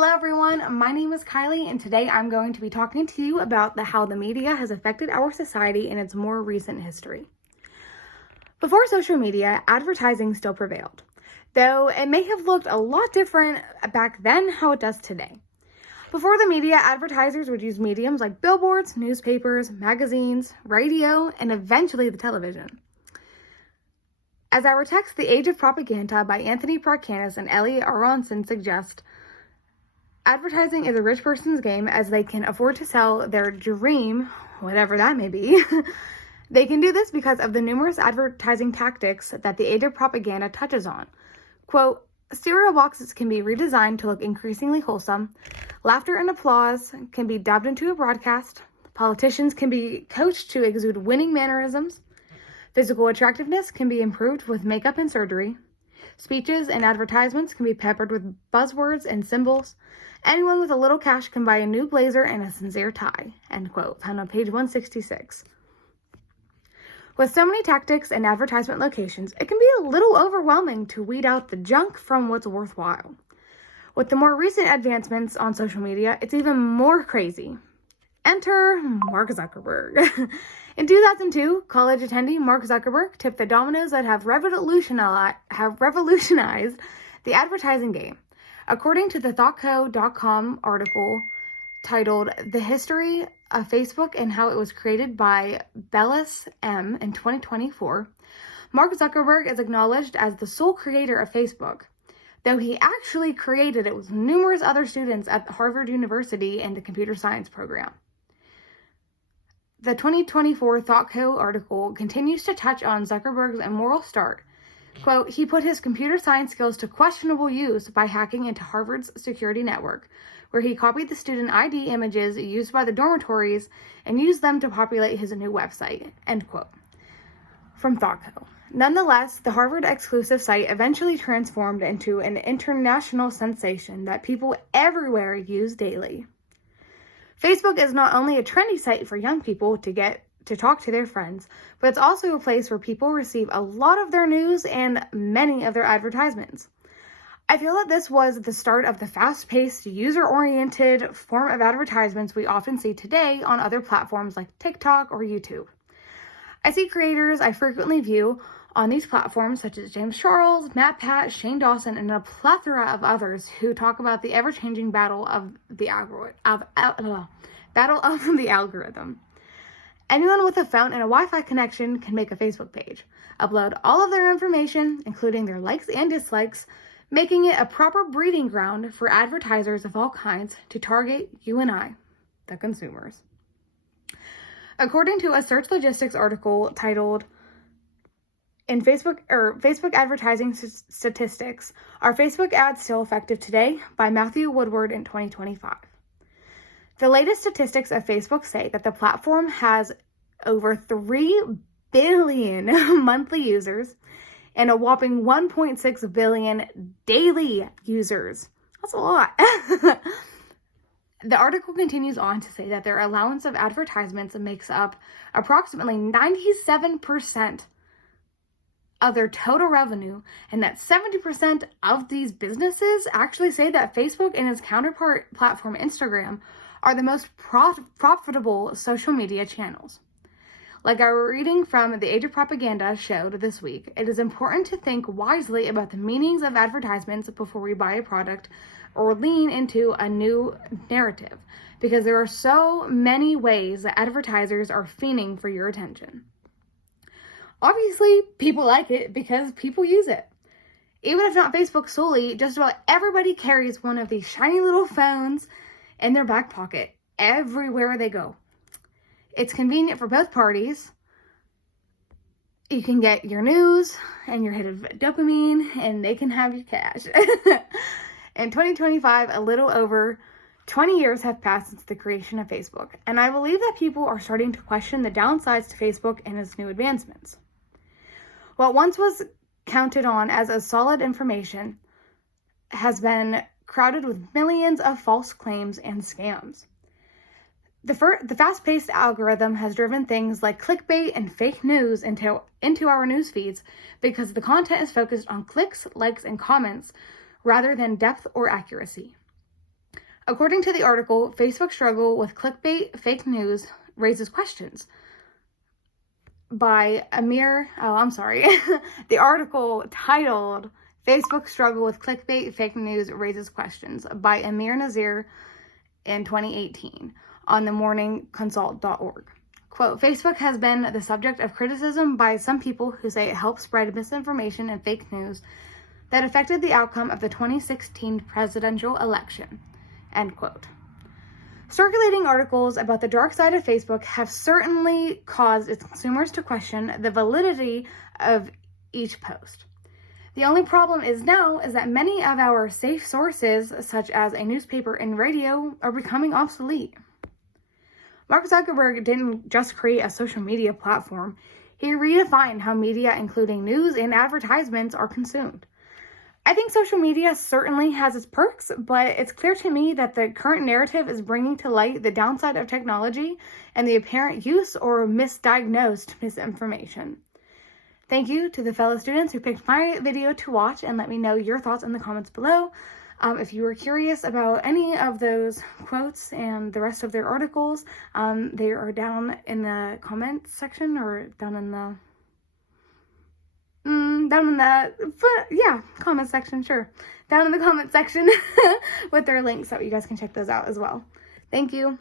Hello everyone, my name is Kylie and today I'm going to be talking to you about how the media has affected our society in its more recent history. Before social media, advertising still prevailed, though it may have looked a lot different back then how it does today. Before the media, advertisers would use mediums like billboards, newspapers, magazines, radio, and eventually the television. As our text, The Age of Propaganda by Anthony Pratkanis and Aronson suggest, advertising is a rich person's game as they can afford to sell their dream, whatever that may be. They can do this because of the numerous advertising tactics that the age of propaganda touches on. Quote, cereal boxes can be redesigned to look increasingly wholesome. Laughter and applause can be dubbed into a broadcast. Politicians can be coached to exude winning mannerisms. Physical attractiveness can be improved with makeup and surgery. Speeches and advertisements can be peppered with buzzwords and symbols. Anyone with a little cash can buy a new blazer and a sincere tie, end quote, found on page 166. With so many tactics and advertisement locations, it can be a little overwhelming to weed out the junk from what's worthwhile. With the more recent advancements on social media, it's even more crazy. Enter Mark Zuckerberg. In 2002, college attendee Mark Zuckerberg tipped the dominoes that have revolutionized the advertising game. According to the ThoughtCo.com article titled The History of Facebook and How It Was Created by Bellis M. in 2024, Mark Zuckerberg is acknowledged as the sole creator of Facebook, though he actually created it with numerous other students at Harvard University in the computer science program. The 2024 ThoughtCo article continues to touch on Zuckerberg's immoral start. Quote, he put his computer science skills to questionable use by hacking into Harvard's security network, where he copied the student ID images used by the dormitories and used them to populate his new website, end quote. From ThoughtCo. Nonetheless, the Harvard exclusive site eventually transformed into an international sensation that people everywhere use daily. Facebook is not only a trendy site for young people to get to talk to their friends, but it's also a place where people receive a lot of their news and many of their advertisements. I feel that this was the start of the fast-paced, user-oriented form of advertisements we often see today on other platforms like TikTok or YouTube. I see creators I frequently view on these platforms such as James Charles, Matt Pat, Shane Dawson, and a plethora of others who talk about the ever-changing battle of the algorithm. Anyone with a phone and a Wi-Fi connection can make a Facebook page, upload all of their information, including their likes and dislikes, making it a proper breeding ground for advertisers of all kinds to target you and I, the consumers. According to a Search Logistics article titled In Facebook Advertising Statistics, Are Facebook Ads Still Effective Today? By Matthew Woodward in 2025. The latest statistics of Facebook say that the platform has over 3 billion monthly users and a whopping 1.6 billion daily users. That's a lot. The article continues on to say that their allowance of advertisements makes up approximately 97% of their total revenue, and that 70% of these businesses actually say that Facebook and its counterpart platform Instagram are the most profitable social media channels. Like our reading from The Age of Propaganda showed this week, it is important to think wisely about the meanings of advertisements before we buy a product or lean into a new narrative, because there are so many ways that advertisers are fiending for your attention. Obviously, people like it because people use it. Even if not Facebook solely, just about everybody carries one of these shiny little phones in their back pocket everywhere they go. It's convenient for both parties. You can get your news and your hit of dopamine, and they can have your cash. In 2025, a little over 20 years have passed since the creation of Facebook, and I believe that people are starting to question the downsides to Facebook and its new advancements. What once was counted on as a solid information has been crowded with millions of false claims and scams. The fast-paced algorithm has driven things like clickbait and fake news into our news feeds because the content is focused on clicks, likes, and comments rather than depth or accuracy. According to the article, Facebook's struggle with clickbait fake news raises questions by the article titled Facebook's Struggle with Clickbait Fake News Raises Questions by Amir Nazir in 2018 on themorningconsult.org. Quote, Facebook has been the subject of criticism by some people who say it helps spread misinformation and fake news that affected the outcome of the 2016 presidential election, end quote. Circulating articles about the dark side of Facebook have certainly caused its consumers to question the validity of each post. The only problem is that many of our safe sources, such as a newspaper and radio, are becoming obsolete. Mark Zuckerberg didn't just create a social media platform. He redefined how media, including news and advertisements, are consumed. I think social media certainly has its perks, but it's clear to me that the current narrative is bringing to light the downside of technology and the apparent use or misdiagnosed misinformation. Thank you to the fellow students who picked my video to watch, and let me know your thoughts in the comments below. If you were curious about any of those quotes and the rest of their articles, they are down in the comments section, or down in the comment section, sure. Down in the comment section with their links so you guys can check those out as well. Thank you.